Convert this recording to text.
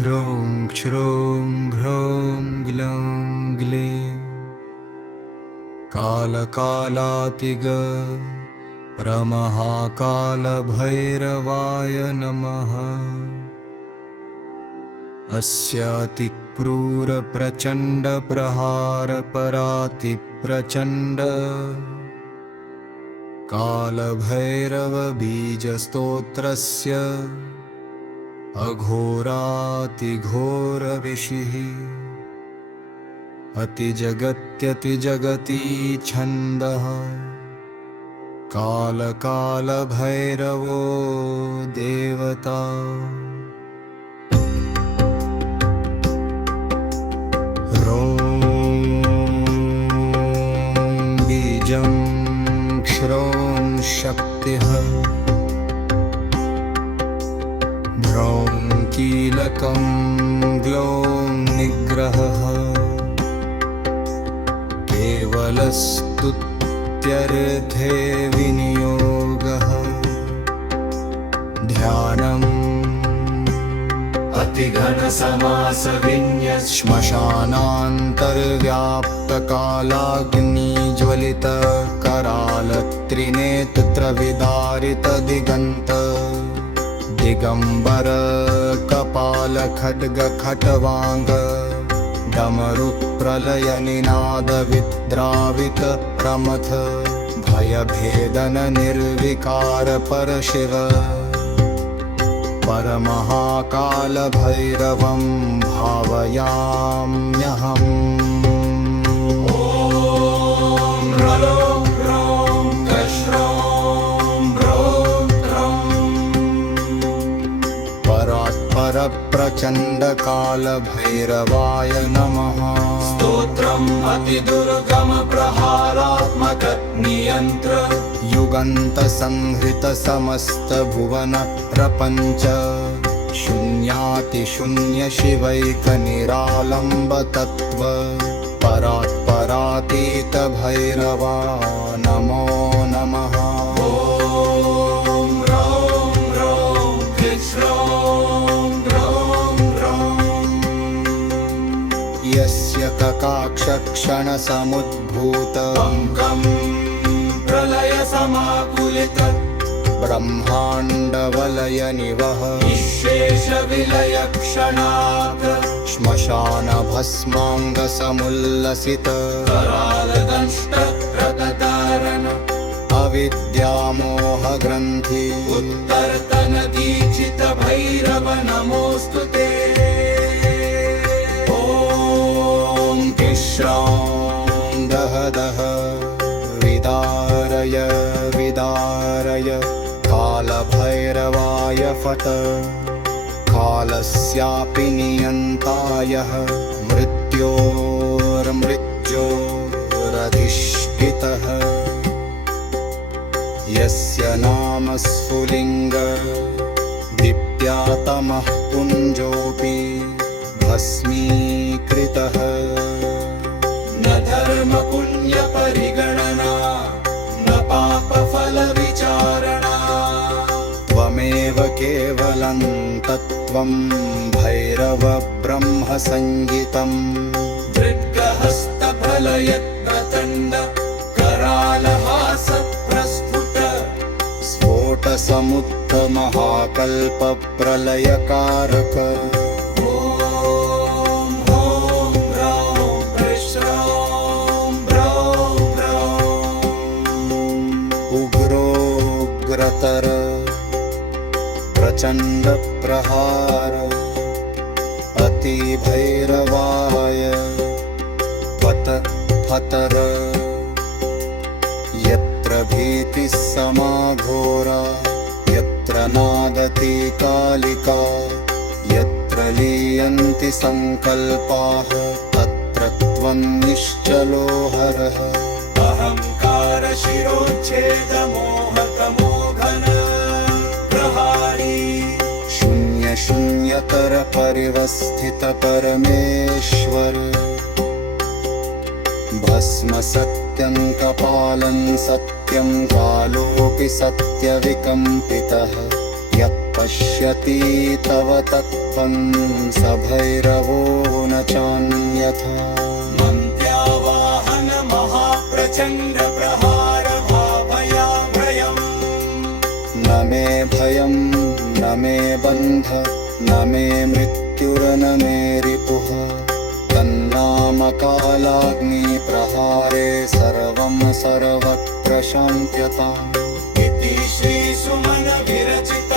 ह्रौं क्षौं ह्रौं ग्लौं ग्लीं कालकालातिग प्रमहाकालभैरवाय नमः। अस्यातिक्रूरप्रचण्डप्रहारपरातिप्रचण्ड कालभैरवबीजस्तोत्रस्य अघोरातिघोरऋषिः अतिजगत्यतिजगती छन्दः कालकालभैरवो देवता। बीजं क्षरौं शक्तिः ह्रौं कीलकं ग्लौं निग्रहः केवलस्तुत्यर्थे विनियोगः ध्यानम् अतिघनसमासविन्यस् श्मशानान्तर्व्याप्तकालाग्निज्वलितकरालत्रिनेत्रविदारितदिगन्त दिगम्बर कपालखड्गखट्वाङ्ग डमरुप्रलयनिनादविद्रावित प्रमथ भयभेदन निर्विकार परशिव परमहाकालभैरवं भावयाम्यहम्। परप्रचण्डकालभैरवाय नमः। स्तोत्रम् अतिदुर्गम प्रहारात्मक नियन्त्र युगन्तसंहृत समस्त भुवन प्रपञ्च शून्यातिशून्य शिवैक निरालम्ब तत्त्व परात्परातीत भैरवा नमो नमः। यस्य ककाक्षक्षणसमुद्भूतं प्रलयसमाकुलित ब्रह्माण्डवलयनिवह निःशेषविलयक्षणात् श्मशानभस्माङ्गसमुल्लसित करालदंष्टक्रतदारण अविद्यामोहग्रन्थि उत्तरतनदीक्षित भैरव नमोऽस्तु ते। ॐ तिश्रां दह दह विदारय विदारय कालभैरवाय फट कालस्यापि नियन्तायः मृत्योर्मृत्योरधिष्ठितः यस्य नाम स्फुलिङ्ग दीप्यातमः पुञ्जोऽपि भस्मीकृतः न धर्मपुण्यपरिगणना न पापफलविचारणा त्वमेव केवलं तत्त्वं भैरव ब्रह्मसंहितं दृग्गहस्तफलयत्प्रचण्ड करालहासप्रस्फुट स्फोटसमुत्थमहाकल्पप्रलयकारक उग्रोग्रतर प्रचण्ड प्रहार अतिभैरवाय पत फतर यत्र भीतिः समाघोरा यत्र नादति कालिका यत्र लीयन्ति संकल्पाः तत्र त्वं निश्चलो हरः। अहंकार शिरोच्छेदमोहकमोघन प्रहारी शून्य शून्यतर परिवस्थित परमेश्वर भस्म सत्य सत्यङ्कपालं सत्यं कालोऽपि सत्यविकम्पितः यः पश्यति तव तत्त्वं स भैरवो न चान्यथा मन्द्यावाहन महाप्रचण्ड प्रहार भाभयाभयम् न मे भयं न मे बन्ध न मे मृत्युर्न मे रिपुः तन्नामकालाग्निप्रहारे सर्वं सर्वत्र शान्त्यताम् इति श्रीसुमन विरचित